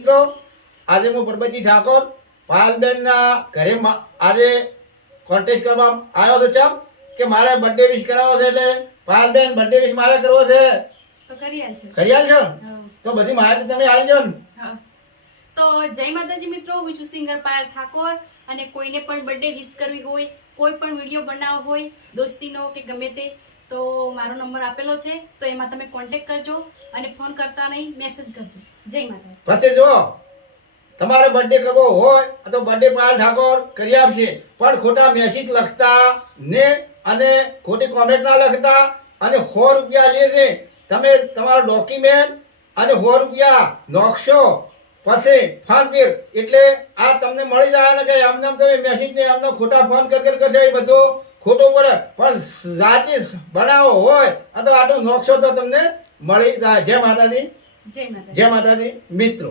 મિત્રો આજે હું પરબતજી ઠાકોર પાયલબેનના ઘરે આજે કોન્ટેસ્ટ કરવા આવ્યો તો ચમ કે મારે બર્થડે વિશ કરાવવો છે એટલે પાયલબેન બર્થડે વિશ મારે કરવો છે તો કરી આલજો તો બધી માહિતી તમે આલજો ને તો જય માતાજી મિત્રો, હું છું સિંગર પાયલ ઠાકોર અને કોઈને પણ બર્થડે વિશ કરવી હોય, કોઈ પણ વિડીયો બનાવવો હોય દોસ્તીનો કે ગમે તે, તો મારો નંબર આપેલો છે, તો એમાં તમે કોન્ટેક્ટ કરજો અને ફોન કરતા નહીં, મેસેજ કરજો. જય માતાજી. પછી જો તમારે બર્થડે કરવો હોય તો બર્થડે પાયલ ઠાકોર કરી આપશે, પણ ખોટા મેસેજ લખતા ને અને ખોટી કોમેન્ટ ના લખતા અને 100 રૂપિયા લે છે. તમે તમારો ડોક્યુમેન્ટ અને 100 રૂપિયા નોખશો પછી ફોન પે એટલે આ તમને મળી જાય ને કે આમને તમે મેસેજ ને આમને ખોટા ફોન કરશો એ બધું ખોટું પડે, પણ જાતિ બનાવો હોય તો આટલું નોખશો તો તમને મળી જાય. જય માતાજી. જય માતાજી. જય માતાજી મિત્રો.